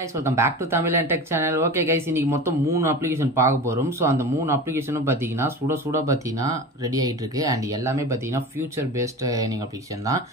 Guys, welcome back to Tamil and Tech channel. Okay guys, இன்னைக்கு மொத்தம் 3 application பார்க்க போறோம். சோ அந்த 3 அப்ளிகேஷனும் பாத்தீங்கன்னா சுட பாத்தீங்கன்னா ரெடி ஆயிட்டு இருக்கு and எல்லாமே பாத்தீங்கன்னா ஃபியூச்சர் பேஸ்ட் ஏர்னிங் அப்ளிகேஷன் தான்.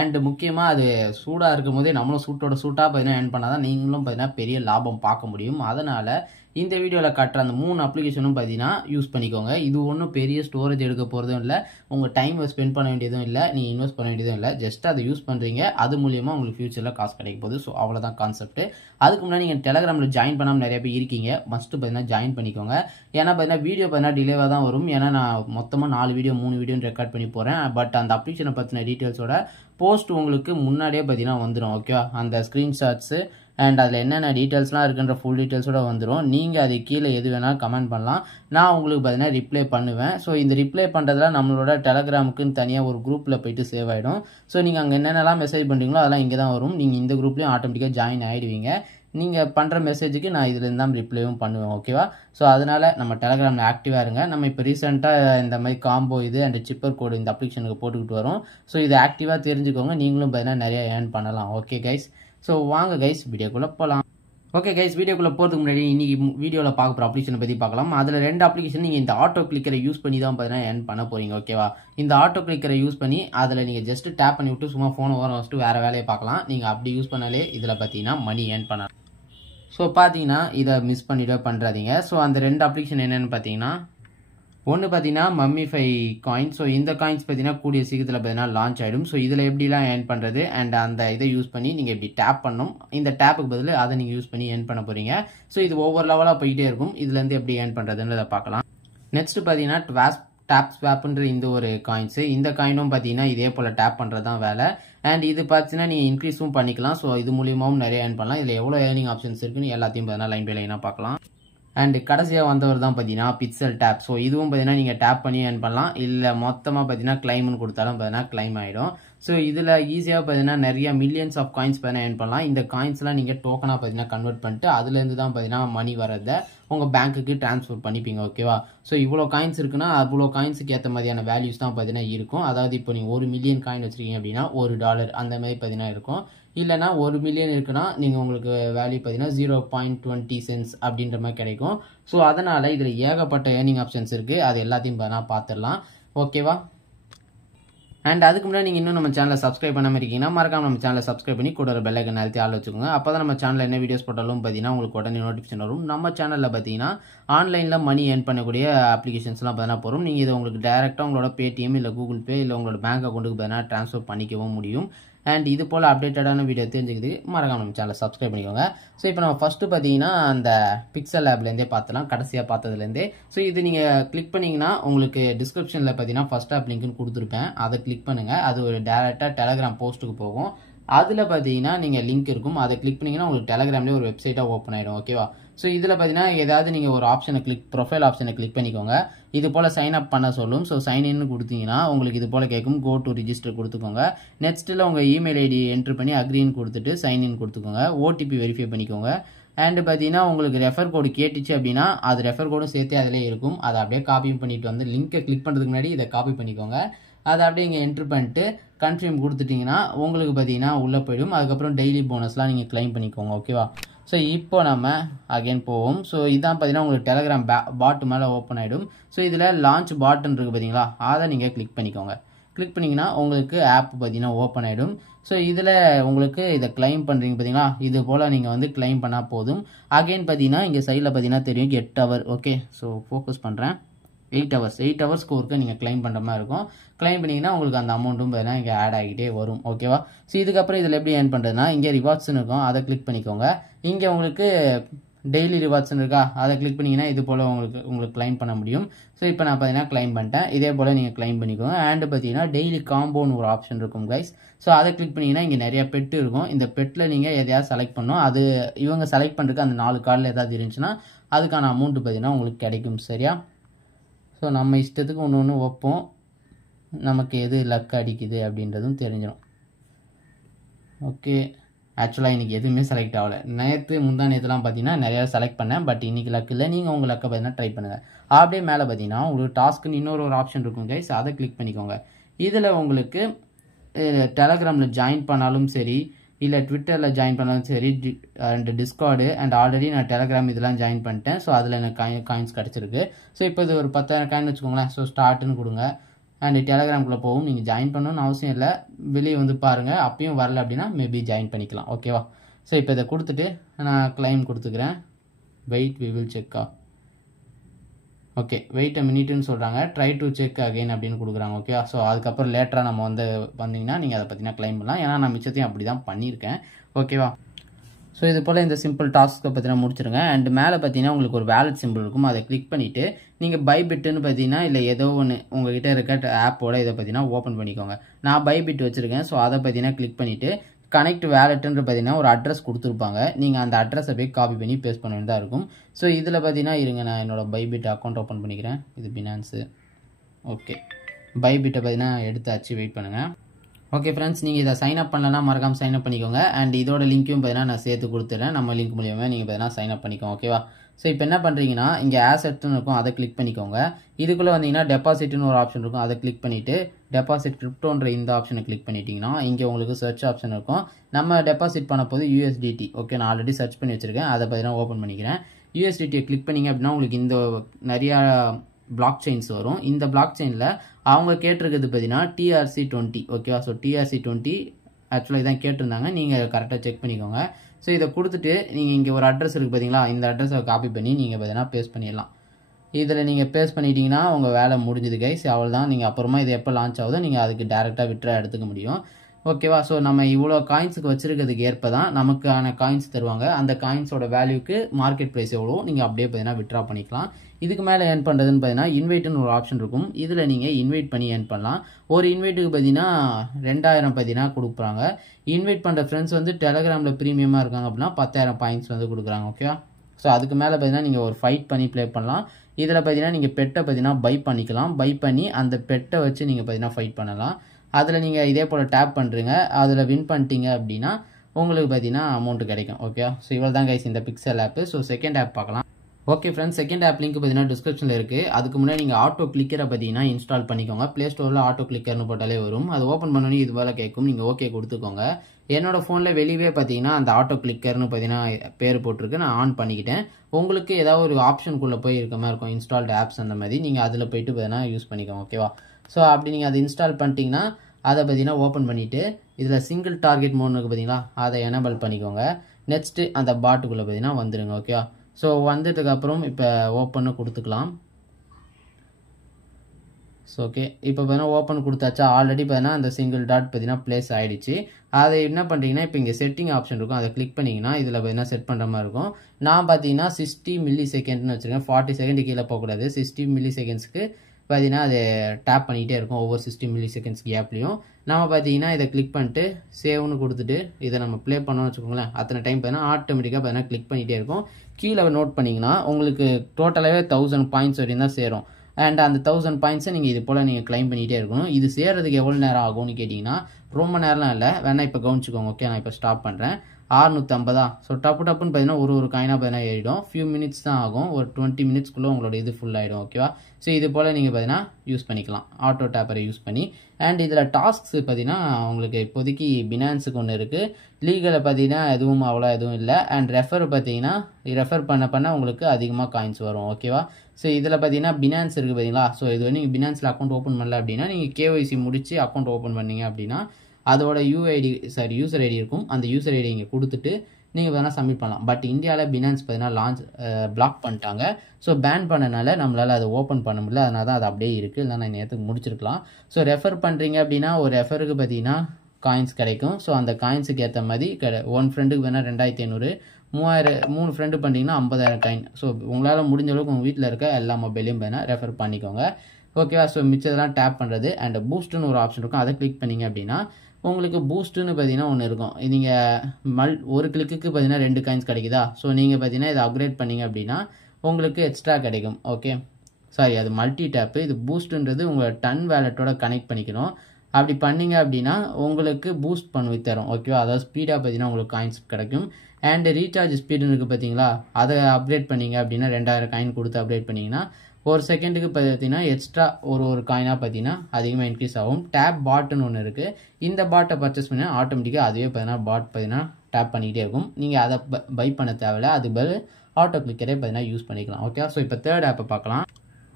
and முக்கியமா அது சூடா இருக்கும்போதே நம்மளும் சூட்டா பாத்தீங்கன்னா earn பண்ணாதான் நீங்களும் பாத்தீங்கன்னா பெரிய லாபம் பார்க்க முடியும். அதனால இந்த வீடியோல காட்டுற அந்த 3 அப்ளிகேஷனும் பாத்தீங்கன்னா யூஸ் பண்ணிக்கோங்க. இது ஒன்றும் பெரிய ஸ்டோரேஜ் எடுக்க போறதும் இல்லை, உங்க டைம் ஸ்பெண்ட் பண்ண வேண்டியதும் இல்லை, நீங்க இன்வெஸ்ட் பண்ண வேண்டியதும் இல்லை. ஜஸ்ட் அதை யூஸ் பண்றீங்க, அது மூலியமா உங்களுக்கு ஃபியூச்சர்ல காசு கிடைக்க போகுது. ஸோ அவ்வளவுதான் கான்செப்ட். அதுக்கு முன்னாடி நீங்க டெலகிராம்ல ஜாயின் பண்ணாம நிறைய பேர் இருக்கீங்க, மஸ்ட் பாத்தீங்கன்னா ஜாயின் பண்ணிக்கோங்க. ஏன்னா பாத்தீங்கன்னா வீடியோ பாத்தீங்கன்னா டிலேவா தான் வரும். ஏன்னா நான் மொத்தமா 4 வீடியோ 3 வீடியோ ரெக்கார்ட் பண்ணி போறேன். பட் அந்த அப்ளிகேஷனை பத்தின டீடைல்ஸோட போஸ்ட் உங்களுக்கு முன்னாடியே பாத்தீங்கன்னா வந்துடும். ஓகேவா, அந்த ஸ்கிரீன்ஷாட்ஸ் அண்ட் அதில் என்னென்ன டீட்டெயில்ஸ்லாம் இருக்குன்ற ஃபுல் டீட்டெயில்ஸோட வந்துடும். நீங்கள் அது கீழே எது வேணாலும் கமெண்ட் பண்ணலாம், நான் உங்களுக்கு பார்த்தீங்கன்னா ரிப்ளை பண்ணுவேன். ஸோ இந்த ரிப்ளை பண்ணுறதுல நம்மளோட டெலகிராமுக்குன்னு தனியாக ஒரு குரூப்பில் போயிட்டு சேவ் ஆகிடும். ஸோ நீங்கள் அங்கே என்னென்னலாம் மெசேஜ் பண்ணுறீங்களோ அதெல்லாம் இங்கே தான் வரும். நீங்கள் இந்த குரூப்லேயும் ஆட்டோமேட்டிக்காக ஜாயின் ஆகிடுவீங்க. நீங்கள் பண்ணுற மெசேஜுக்கு நான் இதுலேருந்து தான் ரிப்ளையும் பண்ணுவேன். ஓகேவா, ஸோ அதனால் நம்ம டெலகிராமில் ஆக்டிவாக இருங்க. நம்ம இப்போ ரீசெண்டாக இந்த மாதிரி காம்போ இது அண்ட் சிப்பர் கோடு இந்த அப்ளிகேஷனுக்கு போட்டுக்கிட்டு வரோம். ஸோ இதை ஆக்டிவாக தெரிஞ்சுக்கோங்க, நீங்களும் பார்த்தீங்கன்னா நிறைய ஏர்ன் பண்ணலாம். ஓகே கைஸ், ஸோ வாங்க கைஸ் வீடியோக்குள்ளே போகலாம். ஓகே கைஸ், வீடியோக்குள்ளே போகிறதுக்கு முன்னாடி இன்னைக்கு வீடியோவில் பார்க்க போகிற அப்ளிகேஷனை பற்றி பார்க்கலாம். அதில் 2 அப்ளிகேஷன் நீங்கள் இந்த ஆட்டோ கிளிக்கரை யூஸ் பண்ணி தான் பார்த்தீங்கன்னா ஏர்ன் பண்ண போகிறீங்க. ஓகேவா, இந்த ஆட்டோ கிளிக்கரை யூஸ் பண்ணி அதில் நீங்கள் ஜஸ்ட் டேப் பண்ணி விட்டு சும்மா ஃபோனை ஓரம் வச்சுட்டு வேறு வேலையை பார்க்கலாம். நீங்கள் அப்படி யூஸ் பண்ணாலே இதில் பார்த்தீங்கன்னா மணி ஏர்ன் பண்ணலாம். ஸோ பார்த்தீங்கன்னா இதை மிஸ் பண்ணிவிட பண்ணுறாதீங்க. ஸோ அந்த 2 அப்ளிகேஷன் என்னென்னு பார்த்தீங்கன்னா, ஒன்று பார்த்தீங்கன்னா மம்மிஃபை காயின். ஸோ இந்த காயின்ஸ் பார்த்தீங்கன்னா கூடிய சீக்கிரத்தில் பார்த்தீங்கன்னா லான்ச் ஆகிடும். ஸோ இதில் எப்படிலாம் ஏர்ன் பண்ணுறது அண்ட் அந்த இதை யூஸ் பண்ணி நீங்கள் எப்படி டேப் பண்ணணும், இந்த டேப்புக்கு பதில் அதை நீங்கள் யூஸ் பண்ணி ஏர்ன் பண்ண போகிறீங்க. ஸோ இது ஒவ்வொரு லெவலாக போயிட்டே இருக்கும். இதுலேருந்து எப்படி ஏர்ன் பண்ணுறதுன்னு அதை பார்க்கலாம். நெக்ஸ்ட் பார்த்தீங்கன்னா டேப் ஸ்வாப்ன்ற இந்த ஒரு காயின்ஸு, இந்த காயினும் பார்த்தீங்கன்னா இதே போல் டேப் பண்ணுறது தான் வேலை. அண்ட் இது பார்த்தீங்கன்னா நீங்கள் இன்க்ரீஸும் பண்ணிக்கலாம். ஸோ இது மூலியமாகவும் நிறைய ஏர்ன் பண்ணலாம். இதில் எவ்வளோ ஏர்னிங் ஆப்ஷன்ஸ் இருக்குன்னு எல்லாத்தையும் பார்த்தீங்கன்னா லைன் பை லைனாக பார்க்கலாம். அண்ட் கடைசியாக வந்தவர் தான் பார்த்தீங்கன்னா பிக்சல் டேப். ஸோ இதுவும் பார்த்தீங்கன்னா நீங்கள் டேப் பண்ணி ஏர்ன் பண்ணலாம், இல்லை மொத்தமாக பார்த்தீங்கன்னா கிளைம்னு கொடுத்தாலும் பார்த்தீங்கன்னா கிளைம் ஆகிடும். ஸோ இதில் ஈஸியாக பார்த்தீங்கன்னா நிறைய மில்லியன்ஸ் ஆஃப் காயின்ஸ் பார்த்தீங்கன்னா ஏர்ன் பண்ணலாம். இந்த காயின்ஸ்லாம் நீங்கள் டோக்கனாக பார்த்தீங்கன்னா கன்வெர்ட் பண்ணிட்டு அதுலேருந்து தான் பார்த்தீங்கன்னா மணி வரதை உங்கள் பேங்க்குக்கு ட்ரான்ஸ்ஃபர் பண்ணிப்பீங்க. ஓகேவா, ஸோ இவ்வளோ காயின்ஸ் இருக்குன்னா அவ்வளோ காயின்ஸுக்கு ஏற்ற மாதிரியான வேல்யூஸ் தான் பார்த்தீங்கன்னா இருக்கும். அதாவது இப்போ நீங்கள் 1 மில்லியன் காயின் வச்சுருக்கீங்க அப்படின்னா $1 அந்த மாதிரி பார்த்தீங்கன்னா இருக்கும். இல்லைனா 1 மில்லியன் இருக்குன்னா நீங்கள் உங்களுக்கு வேல்யூ பார்த்தீங்கன்னா 0.20 cents அப்படின்ற மாதிரி கிடைக்கும். ஸோ அதனால் இதில் ஏகப்பட்ட ஏர்னிங் ஆப்ஷன்ஸ் இருக்குது, அது எல்லாத்தையும் பார்த்தீங்கன்னா பார்த்துடலாம். ஓகேவா, அண்ட் அதுக்கு முன்னாடி நீங்கள் இன்னும் நம்ம சேனலை சப்ஸ்கிரைப் பண்ணாமல் இருக்கீங்கன்னா மறக்காம நம்ம சேனலை சப்ஸ்கிரைப் பண்ணி கூட ஒரு பெல் ஐக்கன் அழுத்தி ஆள் வச்சுக்கோங்க. அப்போ தான் நம்ம சேனலில் என்ன வீடியோஸ் போட்டாலும் பார்த்தீங்கன்னா உங்களுக்கு உடனே நோட்டிஃபிகேஷன் வரும். நம்ம சேனலில் பார்த்தீங்கன்னா ஆன்லைனில் மணி ஏர்ன் பண்ணக்கூடிய அப்ளிகேஷன்ஸ்லாம் பார்த்தீங்கன்னா போகிறோம். நீங்கள் இதை உங்களுக்கு டேரெக்டாக உங்களோட பேடிஎம் இல்லை கூகுள் பே இல்லை உங்களோட பேங்க் அக்கௌண்ட்டுக்கு பார்த்தீங்கன்னா ட்ரான்ஸ்ஃபர் பண்ணிக்கவும் முடியும். அண்ட் இது போல் அப்டேட்டடான வீடியோ தெரிஞ்சுக்கிது மறக்காம நம்ம சேனலை சப்ஸ்கிரைப் பண்ணிக்கோங்க. ஸோ இப்போ நம்ம ஃபஸ்ட்டு பார்த்தீங்கன்னா அந்த பிக்சல் ஆப்லேருந்தே பார்த்துலாம், கடைசியாக பார்த்ததுலேருந்தே. ஸோ இது நீங்கள் கிளிக் பண்ணிங்கன்னா உங்களுக்கு டிஸ்கிரிப்ஷனில் பார்த்தீங்கன்னா ஃபஸ்ட் ஆப் லிங்க்னு கொடுத்துருப்பேன், அதை கிளிக் பண்ணுங்கள். அது ஒரு டேரெக்டாக டெலகிராம் போஸ்ட்டுக்கு போகும். அதில் பார்த்தீங்கன்னா நீங்கள் லிங்க் இருக்கும், அதை கிளிக் பண்ணிங்கன்னா உங்களுக்கு டெலகிராம்லேயே ஒரு வெப்சைட்டாக ஓப்பன் ஆகிடும். ஓகேவா, ஸோ இதில் பார்த்தீங்கன்னா ஏதாவது நீங்கள் ஒரு ஆப்ஷனை ப்ரொஃபைல் ஆப்ஷனை கிளிக் பண்ணிக்கோங்க. இது போல் சைன் அப் பண்ண சொல்லும். ஸோ சைன் இன்னு கொடுத்தீங்கன்னா உங்களுக்கு இது போல் கேட்கும், கோ டு ரிஜிஸ்டர் கொடுத்துக்கோங்க. நெக்ஸ்ட்டில் உங்கள் இமெயில் ஐடி என்ட்ரு பண்ணி அக்ரின்னு கொடுத்துட்டு சைன் இன் கொடுத்துக்கோங்க. ஓடிபி வெரிஃபை பண்ணிக்கோங்க. அண்ட் பார்த்தீங்கன்னா உங்களுக்கு ரெஃபர் கோடு கேட்டுச்சு அப்படின்னா அது ரெஃபர் கோடும் சேர்த்து அதிலே இருக்கும். அதை அப்படியே காப்பியும் பண்ணிட்டு வந்து லிங்க்கை கிளிக் பண்ணுறதுக்கு முன்னாடி இதை காப்பி பண்ணிக்கோங்க. அதை அப்படியே இங்கே என்ட்ரு பண்ணிட்டு கன்ஃபார்ம் கொடுத்துட்டிங்கன்னா உங்களுக்கு பார்த்தீங்கன்னா உள்ளே போயிடும். அதுக்கப்புறம் டெய்லி போனஸ்லாம் நீங்கள் கிளைம் பண்ணிக்கோங்க. ஓகேவா, ஸோ இப்போ நம்ம அகைன் போவோம். ஸோ இதான் பார்த்தீங்கன்னா உங்களுக்கு டெலகிராம் பாட் மேலே ஓப்பன் ஆகிடும். ஸோ இதில் லான்ச் பாட்டன் இருக்குது பார்த்தீங்களா, அதை நீங்கள் கிளிக் பண்ணிக்கோங்க. கிளிக் பண்ணிங்கன்னா உங்களுக்கு ஆப் பார்த்தீங்கன்னா ஓப்பன் ஆகிடும். ஸோ இதில் உங்களுக்கு இதை கிளைம் பண்ணுறீங்க பார்த்தீங்களா, இது போல் நீங்கள் வந்து கிளைம் பண்ணால் போதும். அகைன் பார்த்தீங்கன்னா இங்கே சைடில் பார்த்தீங்கன்னா தெரியும் 8 hour. ஓகே, ஸோ ஃபோக்கஸ் பண்ணுறேன். 8 hours ஸ்கோருக்கு நீங்கள் கிளைம் பண்ணுற மாதிரி இருக்கும். கிளைம் பண்ணிங்கன்னா உங்களுக்கு அந்த அமௌண்ட்டும் பார்த்தீங்கன்னா இங்கே ஆட் ஆகிட்டே வரும். ஓகேவா, ஸோ இதுக்கப்புறம் இதில் எப்படி ஏர்ன் பண்ணுறதுனா இங்கே ரிவார்ட்ஸ்னு இருக்கும், அதை கிளிக் பண்ணிக்கோங்க. இங்கே உங்களுக்கு டெய்லி ரிவார்ட்ஸ்னு இருக்கா, அதை கிளிக் பண்ணிங்கன்னா இது போல் உங்களுக்கு கிளைம் பண்ண முடியும். ஸோ இப்போ நான் பார்த்தீங்கன்னா கிளைம் பண்ணிட்டேன். இதே போல் நீங்கள் கிளைம் பண்ணிக்கோங்க. அண்ட் பார்த்தீங்கன்னா டெய்லி காம்போன்னு ஒரு ஆப்ஷன் இருக்கும் கைஸ். ஸோ அதை கிளிக் பண்ணிங்கன்னா இங்கே நிறைய பெட்டு இருக்கும். இந்த பெட்டில் நீங்கள் எதையாவது செலக்ட் பண்ணணும். அது இவங்க செலக்ட் பண்ணுறதுக்கு அந்த 4 கார்டில் ஏதாவது இருந்துச்சுன்னா அதுக்கான அமௌண்ட்டு பார்த்தீங்கன்னா உங்களுக்கு கிடைக்கும். சரியா, ஸோ நம்ம இஷ்டத்துக்கு ஒன்று வைப்போம், நமக்கு எது லக் அடிக்குது அப்படின்றதும் தெரிஞ்சிடும். ஓகே, ஆக்சுவலாக இன்றைக்கி எதுவுமே செலக்ட் ஆகலை. முந்தா நேற்றுலாம் பார்த்தீங்கன்னா நிறையா செலக்ட் பண்ணேன், பட் இன்றைக்கி லக் இல்லை. நீங்கள் உங்கள் லக்கை பார்த்தீங்கன்னா ட்ரை பண்ணுங்கள். அப்படியே மேலே பார்த்தீங்கன்னா உங்களுக்கு டாஸ்க்குன்னு இன்னொரு ஆப்ஷன் இருக்கும் கைஸ், அதை கிளிக் பண்ணிக்கோங்க. இதில் உங்களுக்கு டெலகிராமில் ஜாயின் பண்ணாலும் சரி, இல்லை ட்விட்டரில் ஜாயின் பண்ணாலும் சரி, அண்ட் டிஸ்கார்டு அண்ட் ஆல்ரெடி நான் டெலகிராம் இதெல்லாம் ஜாயின் பண்ணிட்டேன். ஸோ அதில் எனக்கு காயின்ஸ் கிடச்சிருக்கு. ஸோ இப்போ இது ஒரு 10,000 காயின் வச்சுக்கோங்களேன். ஸோ ஸ்டார்ட்னு கொடுங்க. அண்ட் டெலகிராம்குள்ளே போகும். நீங்கள் ஜாயின் பண்ணணும்னு அவசியம் இல்லை, வெளியே வந்து பாருங்கள். அப்பயும் வரல அப்படின்னா மேபி ஜாயின் பண்ணிக்கலாம். ஓகேவா? ஸோ இப்போ இதை கொடுத்துட்டு நான் கிளைம் கொடுத்துக்கிறேன். வெயிட் வி வில் செக்கா. ஓகே, வெயிட் அ மினிட்னு சொல்கிறாங்க. ட்ரை டு செக் அகைன் அப்படின்னு கொடுக்குறாங்க. ஓகே, ஸோ அதுக்கப்புறம் லேட்டராக நம்ம வந்தீங்கன்னா நீங்கள் அதை பற்றினா கிளைம் பண்ணலாம். ஏன்னா நான் மிச்சத்தையும் அப்படி தான் பண்ணியிருக்கேன். ஓகேவா? ஸோ இது போல் இந்த சிம்பிள் டாஸ்க்கை பற்றினா முடிச்சிருங்க. அண்ட் மேலே பார்த்தீங்கன்னா உங்களுக்கு ஒரு வேலட் சிம்பிள் இருக்கும். அதை கிளிக் பண்ணிவிட்டு நீங்கள் பைபிட்டுன்னு பார்த்தீங்கன்னா இல்லை ஏதோ ஒன்று உங்கள்கிட்ட இருக்க ஆப்போட இதை பார்த்தீங்கன்னா ஓப்பன் பண்ணிக்கோங்க. நான் பைபிட் வச்சுருக்கேன். ஸோ அதை பார்த்தீங்கன்னா கிளிக் பண்ணிவிட்டு கனெக்ட் வேலெட்டுன்ற பார்த்தீங்கன்னா ஒரு அட்ரஸ் கொடுத்துருப்பாங்க. நீங்கள் அந்த அட்ரஸை போய் காப்பி பண்ணி பேஸ்ட் பண்ண வேண்டியதாக இருக்கும். ஸோ இதில் பார்த்தீங்கன்னா இருங்க, நான் என்னோட பைபிட் அக்கௌண்ட் ஓப்பன் பண்ணிக்கிறேன். இது பினான்ஸு. ஓகே, பைபிட்டை பார்த்தீங்கன்னா எடுத்தாச்சு. வெயிட் பண்ணுங்கள். ஓகே ஃப்ரெண்ட்ஸ், நீங்கள் இதை சைன் அப் பண்ணலன்னா மறக்காமல் சைன் அப் பண்ணிக்கோங்க. அண்ட் இதோட லிங்க்கையும் பார்த்தீங்கன்னா நான் சேர்த்து கொடுத்துறேன். நம்ம லிங்க் மூலியமாக நீங்கள் பார்த்தீங்கன்னா சைன் அப் பண்ணிக்கோங்க. ஓகேவா? ஸோ இப்போ என்ன பண்ணுறீங்கன்னா இங்கே ஆசெட்னு இருக்கும், அதை கிளிக் பண்ணிக்கோங்க. இதுக்குள்ளே வந்தீங்கன்னா டெபாசிட்னு ஒரு ஆப்ஷன் இருக்கும். அதை கிளிக் பண்ணிவிட்டு டெபாசிட் கிரிப்டோன்ற இந்த ஆப்ஷனை கிளிக் பண்ணிட்டீங்கன்னா இங்கே உங்களுக்கு சர்ச் ஆப்ஷன் இருக்கும். நம்ம டெபாசிட் பண்ண போது USDT. ஓகே, நான் ஆல்ரெடி சர்ச் பண்ணி வச்சுருக்கேன். அதை பார்த்தீங்கன்னா ஓப்பன் பண்ணிக்கிறேன். USDTயை கிளிக் பண்ணிங்க அப்படின்னா உங்களுக்கு இந்த நிறையா பிளாக் செயின்ஸ் வரும். இந்த பிளாக் செயினில் அவங்க கேட்டிருக்கிறது பார்த்தீங்கன்னா TRC20. ஓகேவா? ஸோ TRC20 ஆக்சுவலாக இதான் கேட்டிருந்தாங்க. நீங்கள் கரெக்டாக செக் பண்ணிக்கோங்க. ஸோ இதை கொடுத்துட்டு நீங்கள் இங்கே ஒரு அட்ரஸ் இருக்குது பார்த்தீங்களா, இந்த அட்ரஸை காப்பி பண்ணி நீங்கள் பார்த்தீங்கன்னா பேஸ்ட் பண்ணிடலாம். இதில் நீங்கள் பேஸ்ட் பண்ணிட்டீங்கன்னா உங்கள் வேலை முடிஞ்சது கைஸ். அவள் தான். நீங்கள் அப்புறமா இது எப்போ லான்ச் ஆகுதோ நீங்கள் அதுக்கு டேரெக்டாக விட்ரா எடுத்துக்க முடியும். ஓகேவா? ஸோ நம்ம இவ்வளோ காயின்ஸுக்கு வச்சுருக்கிறதுக்கு ஏற்ப தான் நமக்கான காயின்ஸ் தருவாங்க. அந்த காயின்ஸோட வேல்யூக்கு மார்க்கெட் ப்ரைஸ் எவ்வளோ நீங்கள் அப்படியே பார்த்தீங்கன்னா விட்ரா பண்ணிக்கலாம். இதுக்கு மேலே ஏர்ன் பண்ணுறதுன்னு பார்த்தீங்கன்னா இன்வைட்டுன்னு ஒரு ஆப்ஷன் இருக்கும். இதில் நீங்கள் இன்வைட் பண்ணி ஏர்ன் பண்ணலாம். ஒரு இன்வைட்டுக்கு பார்த்தீங்கன்னா 2000 பார்த்தீங்கன்னா கொடுக்குறாங்க. இன்வைட் பண்ணுற ஃப்ரெண்ட்ஸ் வந்து டெலகிராமில் ப்ரீமியமாக இருக்காங்க அப்படின்னா 10,000 பாயிண்ட்ஸ் வந்து கொடுக்குறாங்க. ஓகேவா? ஸோ அதுக்கு மேலே பார்த்தீங்கன்னா நீங்கள் ஒரு ஃபைட் பண்ணி ப்ளே பண்ணலாம். இதில் பார்த்தீங்கன்னா நீங்கள் பெட்டை பார்த்தீங்கன்னா பை பண்ணிக்கலாம். பை பண்ணி அந்த பெட்டை வச்சு நீங்கள் பார்த்தீங்கன்னா ஃபைட் பண்ணலாம். அதில் நீங்கள் இதே போல் டேப் பண்ணுறீங்க. அதில் வின் பண்ணிட்டீங்க அப்படின்னா உங்களுக்கு பார்த்தீங்கன்னா அமௌண்ட் கிடைக்கும். ஓகே, ஸோ இவ்வளோ தான் கைஸ் இந்த Pixel app. So second app பார்க்கலாம். Okay friends, second app link பார்த்தீங்கன்னா டிஸ்கிரிப்ஷனில் இருக்குது. அதுக்கு முன்னாடி நீங்கள் ஆட்டோ கிளிக்கரை பார்த்தீங்கன்னா இன்ஸ்டால் பண்ணிக்கோங்க. ப்ளே ஸ்டோரில் ஆட்டோ கிளிக்கர்னு போட்டாலே வரும். அது ஓப்பன் பண்ணி இது போல் கேட்கும். நீங்கள் ஓகே கொடுத்துக்கோங்க. என்னோட ஃபோனில் வெளியே பார்த்தீங்கன்னா அந்த ஆட்டோ கிளிக்கர்னு பார்த்தீங்கன்னா பேர் போட்டிருக்கு. நான் ஆன் பண்ணிக்கிட்டேன். உங்களுக்கு ஏதாவது ஒரு ஆப்ஷனுக்குள்ளே போய் இருக்க மாதிரி இருக்கும், இன்ஸ்டால்டு ஆப்ஸ் அந்த மாதிரி. நீங்கள் அதில் போயிட்டு பார்த்தீங்கன்னா யூஸ் பண்ணிக்கோங்க. ஓகேவா? ஸோ அப்படி நீங்கள் அதை இன்ஸ்டால் பண்ணிட்டீங்கன்னா அதை பார்த்தீங்கன்னா ஓப்பன் பண்ணிவிட்டு இதில் சிங்கிள் டார்கெட் மோடுக்கு பார்த்தீங்களா அதை எனேபிள் பண்ணிக்கோங்க. நெக்ஸ்ட்டு அந்த பாட்டுக்குள்ளே பார்த்தீங்கன்னா வந்துடுங்க. ஓகேவா? ஸோ வந்ததுக்கப்புறம் இப்போ ஓப்பன்னு கொடுத்துக்கலாம். ஸோ ஓகே, இப்போ பார்த்தீங்கன்னா ஓப்பன் கொடுத்தாச்சா. ஆல்ரெடி பார்த்தீங்கன்னா அந்த சிங்கிள் டாட் பார்த்தீங்கன்னா ப்ளேஸ் ஆகிடுச்சு. அதை என்ன பண்ணுறீங்கன்னா இப்போ இங்கே செட்டிங் ஆப்ஷன் இருக்கும். அதை கிளிக் பண்ணிங்கன்னா இதில் பார்த்தீங்கன்னா செட் பண்ணுற மாதிரி இருக்கும். நான் பார்த்தீங்கன்னா 60 மில்லி செகண்ட்னு வச்சுருக்கேன். 40 செகண்ட் கீழே போகக்கூடாது. 60 மில்லி செகண்ட்ஸ்க்கு பார்த்தீங்கன்னா அது டேப் பண்ணிகிட்டே இருக்கும். ஒவ்வொரு 60 மில்லி செகண்ட்ஸ் கேப்லையும் நம்ம பார்த்தீங்கன்னா இதை கிளிக் பண்ணிட்டு சேவ்னு கொடுத்துட்டு இதை நம்ம ப்ளே பண்ணோம்னு வச்சுக்கோங்களேன். அத்தனை டைம் பார்த்தீங்கன்னா ஆட்டோமேட்டிக்காக பார்த்தீங்கன்னா கிளிக் பண்ணிகிட்டே இருக்கும். கீழே நோட் பண்ணிங்கன்னா உங்களுக்கு டோட்டலாகவே 1000 பாயிண்ட்ஸ் வரையும் தான் சேரும். அண்ட் அந்த 1000 பாயிண்ட்ஸை நீங்கள் இது போல் நீங்கள் கிளைம் பண்ணிகிட்டே இருக்கணும். இது சேர்றதுக்கு எவ்வளோ நேரம் ஆகும்னு கேட்டிங்கன்னா ரொம்ப நேரம்லாம் இல்லை. வேணால் இப்போ கவனிச்சுக்கோங்க. ஓகே, நான் இப்போ ஸ்டாப் பண்ணுறேன். 650. ஸோ டப்புன்னு பார்த்தீங்கன்னா ஒரு காயினாக பார்த்தீங்கன்னா ஏறிடும். ஃபியூ மினிட்ஸ் தான் ஆகும். ஒரு 20 மினிட்ஸ்க்குள்ளே உங்களோட இது ஃபுல் ஆகிடும். ஓகேவா? ஸோ இது போல் நீங்கள் பார்த்தீங்கன்னா யூஸ் பண்ணிக்கலாம் ஆட்டோ டேப்பரை யூஸ் பண்ணி. அண்ட் இதில் டாஸ்க்ஸ் பார்த்தீங்கன்னா உங்களுக்கு இப்போதைக்கு பினான்ஸுக்கு ஒன்று இருக்குது. லீகலை பார்த்தீங்கன்னா எதுவும் அவ்வளோ எதுவும் இல்லை. அண்ட் ரெஃபர் பார்த்தீங்கன்னா ரெஃபர் பண்ண உங்களுக்கு அதிகமாக காயின்ஸ் வரும். ஓகேவா? ஸோ இதில் பார்த்தீங்கன்னா பினான்ஸ் இருக்குது பார்த்தீங்களா. ஸோ இது வந்து நீங்கள் பினான்ஸில் அக்கௌண்ட் ஓப்பன் பண்ணல அப்படின்னா நீங்கள் KYC முடிச்சு அக்கௌண்ட் ஓப்பன் பண்ணீங்க அப்படின்னா அதோட யூசர் ஐடி இருக்கும். அந்த யூசர் ஐடி இங்கே கொடுத்துட்டு நீங்கள் வேணால் சப்மிட் பண்ணலாம். பட் இந்தியாவில் பினான்ஸ் பார்த்தீங்கன்னா பிளாக் பண்ணிட்டாங்க. ஸோ பேன் பண்ணனால நம்மளால் அதை ஓப்பன் பண்ண முடியல. அதனால தான் அது அப்படியே இருக்குது. இல்லை நான் நேரத்துக்கு முடிச்சிருக்கலாம். ஸோ ரெஃபர் பண்ணுறீங்க அப்படின்னா ஒரு ரெஃபருக்கு பார்த்தீங்கன்னா காயின்ஸ் கிடைக்கும். ஸோ அந்த காயின்ஸுக்கு ஏற்ற மாதிரி ஒன் ஃப்ரெண்டுக்கு வேணால் 2500, 3 ஃப்ரெண்டு பண்ணிட்டீங்கன்னா 50,000 காயின். ஸோ உங்களால் முடிஞ்ச அளவுக்கு உங்கள் வீட்டில் இருக்க எல்லா மொபைலையும் வேணால் ரெஃபர் பண்ணிக்கோங்க. ஓகேவா? ஸோ மிச்சதெல்லாம் டேப் பண்ணுறது. அண்ட் பூஸ்ட்டுன்னு ஒரு ஆப்ஷன் இருக்கும். அதை கிளிக் பண்ணிங்க அப்படின்னா உங்களுக்கு பூஸ்ட்டுன்னு பார்த்தீங்கன்னா ஒன்று இருக்கும். நீங்கள் ஒரு கிளிக்கு பார்த்தீங்கன்னா 2 காயின்ஸ் கிடைக்குதா. ஸோ நீங்கள் பார்த்தீங்கன்னா இதை அப்கிரேட் பண்ணிங்க அப்படின்னா உங்களுக்கு எக்ஸ்ட்ரா கிடைக்கும். ஓகே, சாரி, அது மல்டி டேப்பு. இது பூஸ்ட்டுன்றது உங்கள் டன் வேலட்டோட கனெக்ட் பண்ணிக்கணும். அப்படி பண்ணிங்க அப்படின்னா உங்களுக்கு பூஸ்ட் பண்ணி தரும். ஓகேவா? அதாவது ஸ்பீடாக பார்த்தீங்கன்னா உங்களுக்கு காயின்ஸ் கிடைக்கும். அண்ட் ரீசார்ஜ் ஸ்பீடுன்னு இருக்குது பார்த்தீங்களா, அதை அப்டேட் பண்ணிங்க அப்படின்னா 2000 காயின் கொடுத்து அப்டேட் பண்ணிங்கன்னா ஒரு செகண்டுக்கு பார்த்தீங்கன்னா எக்ஸ்ட்ரா ஒரு காயினாக பார்த்தீங்கன்னா அதிகமாக இன்க்ரீஸ் ஆகும். டேப் பாட்டுன்னு ஒன்று இருக்குது. இந்த பாட்டை பர்ச்சேஸ் பண்ணால் ஆட்டோமேட்டிக்காக அதுவே பார்த்தீங்கன்னா பாட் பார்த்தீங்கன்னா டேப் பண்ணிக்கிட்டே இருக்கும். நீங்கள் அதை பை பண்ண தேவையில்ல, அது பதில் ஆட்டோ கிளிக்கரே பார்த்தீங்கன்னா யூஸ் பண்ணிக்கலாம். ஓகே, ஸோ இப்போ தேர்ட் ஆப்பை பார்க்கலாம்.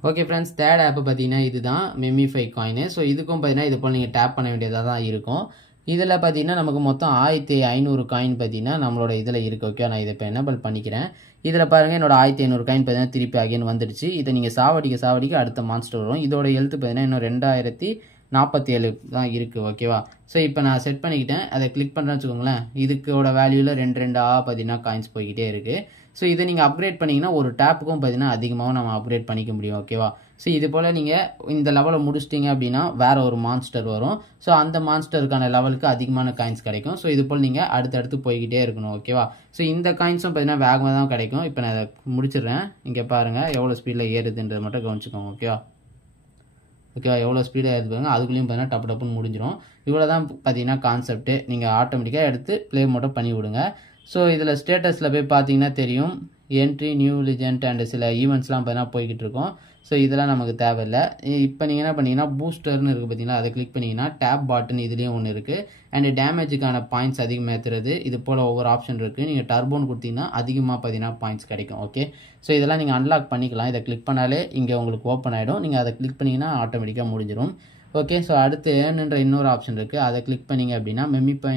ஓகே ஃப்ரெண்ட்ஸ், தேர்ட் ஆப் பார்த்தீங்கன்னா இதுதான் மெமிஃபை காயின். ஸோ இதுக்கும் பார்த்தீங்கன்னா இது போல் நீங்கள் டேப் பண்ண வேண்டியதாக தான் இருக்கும். இதில் பார்த்தீங்கன்னா நமக்கு மொத்தம் 1500 காயின் பார்த்தீங்கன்னா நம்மளோட இதில் இருக்குது. ஓகே, நான் இதை இப்போ எனேபிள் பண்ணிக்கிறேன். இதில் பாருங்கள், என்னோட 1500 காயின் பார்த்தீங்கன்னா திருப்பி அகைன் வந்துடுச்சு. இதை நீங்கள் சாவடிக்க அடுத்த மான்ஸ்டர் வரும். இதோட ஹெல்த் பார்த்தீங்கன்னா இன்னும் 2047 தான் இருக்குது. ஓகேவா, ஸோ இப்போ நான் செட் பண்ணிக்கிட்டேன். அதை கிளிக் பண்ணுறேன்னு வச்சுக்கோங்களேன், இதுக்கோட வேல்யூவில் 2 பார்த்தீங்கன்னா காயின்ஸ் போய்கிட்டே இருக்குது. ஸோ இதை நீங்கள் அப்கிரேட் பண்ணிங்கன்னா ஒரு டேப்புக்கும் பார்த்தீங்கன்னா அதிகமாகவும் நம்ம அப்கிரேட் பண்ணிக்க முடியும். ஓகேவா, ஸோ இது போல் நீங்கள் இந்த லெவலை முடிச்சிட்டிங்க அப்படின்னா வேறு ஒரு மான்ஸ்டர் வரும். ஸோ அந்த மான்ஸ்டருக்கான லெவலுக்கு அதிகமான காயின்ஸ் கிடைக்கும். ஸோ இது போல் நீங்கள் அடுத்தடுத்து போய்கிட்டே இருக்கணும். ஓகேவா, ஸோ இந்த காயின்ஸும் பார்த்தீங்கன்னா வேகமாக தான் கிடைக்கும். இப்போ நான் அதை முடிச்சிடுறேன். இங்கே பாருங்கள் எவ்வளோ ஸ்பீடில் ஏறுதுன்றது மட்டும் கவனிச்சுக்கோங்க. ஓகேவா, எவ்வளோ ஸ்பீடாக ஏறுது பாருங்கள். அதுக்குள்ளேயும் பார்த்தீங்கன்னா டப்புன்னு முடிஞ்சிடும். இவ்வளோ தான் பார்த்தீங்கன்னா கான்செப்ட்டு. நீங்கள் ஆட்டோமேட்டிக்காக எடுத்து ப்ளே மட்டும் பண்ணி விடுங்க. ஸோ இதில் ஸ்டேட்டஸில் போய் பார்த்தீங்கன்னா தெரியும், என்ட்ரி, நியூ லிஜெண்ட் அண்ட் சில ஈவெண்ட்ஸ்லாம் பார்த்தீங்கன்னா போய்கிட்டு இருக்கும். ஸோ இதெல்லாம் நமக்கு தேவையில்லை. இப்போ நீங்கள் என்ன பண்ணீங்கன்னா பூஸ்டர்னு இருக்குது பார்த்தீங்களா, அதை கிளிக் பண்ணிங்கன்னா டேப் பாட்டன் இதுலேயும் ஒன்று இருக்குது. அண்ட் டேமேஜுக்கான பாயிண்ட்ஸ் அதிகமாக ஏற்றுறது, இது போல் ஒவ்வொரு ஆப்ஷன் இருக்குது. நீங்கள் டர்போன்னு கொடுத்தீங்கன்னா அதிகமாக பார்த்தீங்கன்னா பாயிண்ட்ஸ் கிடைக்கும். ஓகே, ஸோ இதெல்லாம் நீங்கள் அன்லாக் பண்ணிக்கலாம். இதை கிளிக் பண்ணாலே இங்கே உங்களுக்கு ஓப்பன் ஆகிடும். நீங்கள் அதை கிளிக் பண்ணிங்கன்னா ஆட்டோமேட்டிக்காக முடிஞ்சிடும். ஓகே, ஸோ அடுத்து ஏர்ன்ன்ற இன்னொரு ஆப்ஷன் இருக்குது. அதை கிளிக் பண்ணிங்க அப்படின்னா மெமிஃபை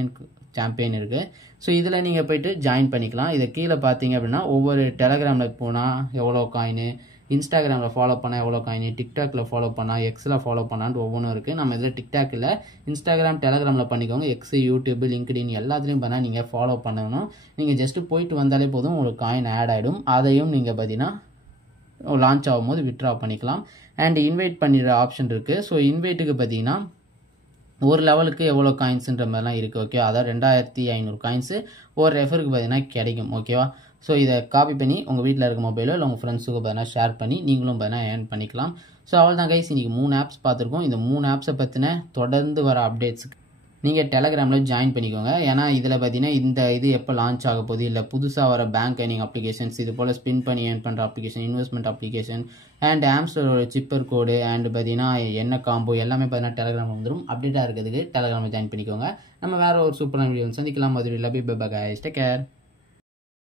சாம்பியன் இருக்குது. ஸோ இதில் நீங்கள் போய்ட்டு ஜாயின் பண்ணிக்கலாம். இதை கீழே பார்த்தீங்க அப்படின்னா ஒவ்வொரு டெலகிராமில் போனால் எவ்வளோ காயின், இன்ஸ்டாகிராமில் ஃபாலோ பண்ணால் எவ்வளோ காயின், டிக்டாக்ல ஃபாலோ பண்ணால், எக்ஸில் ஃபாலோ பண்ணான்னு ஒவ்வொன்றும் இருக்குது. நம்ம இதில் டிக்டாக்கில், இன்ஸ்டாகிராம், டெலகிராமில் பண்ணிக்கோங்க. எக்ஸ், யூடியூப், லிங்க்டின் எல்லாத்துலேயும் பண்ணால் நீங்கள் ஃபாலோ பண்ணணும். நீங்கள் ஜஸ்ட்டு போயிட்டு வந்தாலே போதும், உங்களுக்கு காயின் ஆட் ஆகிடும். அதையும் நீங்கள் பார்த்தீங்கன்னா லான்ச் ஆகும்போது வித்ட்ரா பண்ணிக்கலாம். அண்ட் இன்வைட் பண்ணிடுற ஆப்ஷன் இருக்குது. ஸோ இன்வைட்டுக்கு பார்த்தீங்கன்னா ஒரு லெவலுக்கு எவ்வளோ காயின்ஸுன்ற மாதிரிலாம் இருக்குது. ஓகே, அதாவது 2500 காயின்ஸு ஒரு ரெஃபருக்கு பார்த்தீங்கன்னா கிடைக்கும். ஓகேவா, ஸோ இதை காப்பி பண்ணி உங்கள் வீட்டில் இருக்க மொபைலோ இல்லை உங்கள் ஃப்ரெண்ட்ஸுக்கு பார்த்தீங்கன்னா ஷேர் பண்ணி நீங்களும் பார்த்தீங்கன்னா ஏர்ன் பண்ணிக்கலாம். ஸோ அவள் தான் கைஸ், இன்றைக்கி 3 ஆப்ஸ் பார்த்துருக்கோம். இந்த 3 ஆப்ஸை பற்றின தொடர்ந்து வர அப்டேட்ஸுக்கு நீங்கள் டெலகிராமில் ஜாயின் பண்ணிக்கோங்க. ஏன்னா இதில் பார்த்தீங்கன்னா இந்த இது எப்போ லான்ச் ஆக போகுது, இல்லை புதுசாக வர பேங்க் ஏர்னிங் அப்ளிகேஷன்ஸ், இது போல் ஸ்பின் பண்ணி ஏர்ன் பண்ணுற அப்ளிகேஷன், இன்வெஸ்ட்மெண்ட் அப்ளிகேஷன் அண்ட் ஆம்ஸ்டரோட சிப்பர் கோடு அண்ட் பார்த்தீங்கன்னா என்ன காம்போ எல்லாமே பார்த்தீங்கன்னா டெலகிராமில் வந்துடும். அப்டேட்டாக இருக்கிறதுக்கு டெலகிராமில் ஜாயின் பண்ணிக்கோங்க. நம்ம வேறு ஒரு சூப்பரான வீடியோ சந்திக்கலாம். மதுரையில் bye bye guys, take care.